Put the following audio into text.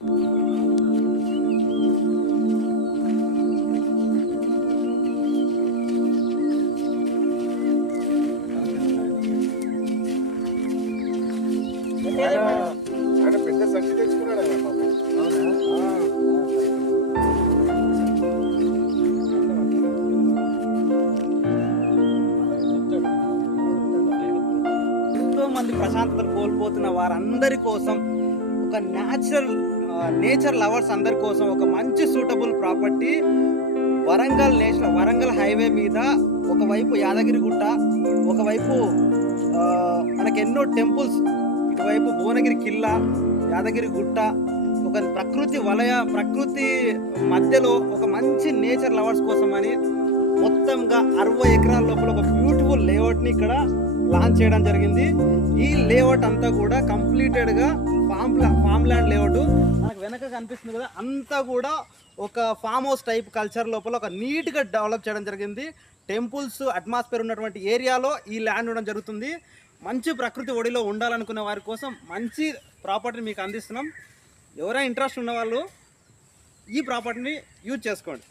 పెద్ద సంచి తెచ్చుకున్నాడు. ఎంతో మంది ప్రశాంతతను కోల్పోతున్న వారందరి కోసం ఒక నేచర్ లవర్స్ అందరి కోసం ఒక మంచి సూటబుల్ ప్రాపర్టీ వరంగల్ హైవే మీద ఒకవైపు యాదగిరి గుట్ట, ఒకవైపు మనకి ఎన్నో టెంపుల్స్, ఇటువైపు భువనగిరి కిల్లా, యాదగిరి గుట్ట, ఒక ప్రకృతి మధ్యలో ఒక మంచి నేచర్ లవర్స్ కోసం అని మొత్తంగా 60 ఎకరాల లోపల ఒక బ్యూటిఫుల్ లేఅవుట్ని ఇక్కడ లాంచ్ చేయడం జరిగింది. ఈ లేఅవుట్ అంతా కూడా కంప్లీటెడ్గా ఫామ్ ల్యాండ్ లేఅవుట్. మనకు వెనక కనిపిస్తుంది కదా, అంతా కూడా ఒక ఫామ్ హౌస్ టైప్ కల్చర్ లోపల ఒక నీట్గా డెవలప్ చేయడం జరిగింది. టెంపుల్స్ అట్మాస్ఫియర్ ఉన్నటువంటి ఏరియాలో ఈ ల్యాండ్ ఉండడం జరుగుతుంది. మంచి ప్రకృతి ఒడిలో ఉండాలనుకునే వారి కోసం మంచి ప్రాపర్టీని మీకు అందిస్తున్నాం. ఎవరైనా ఇంట్రెస్ట్ ఉన్న వాళ్ళు ఈ ప్రాపర్టీని యూజ్ చేసుకోండి.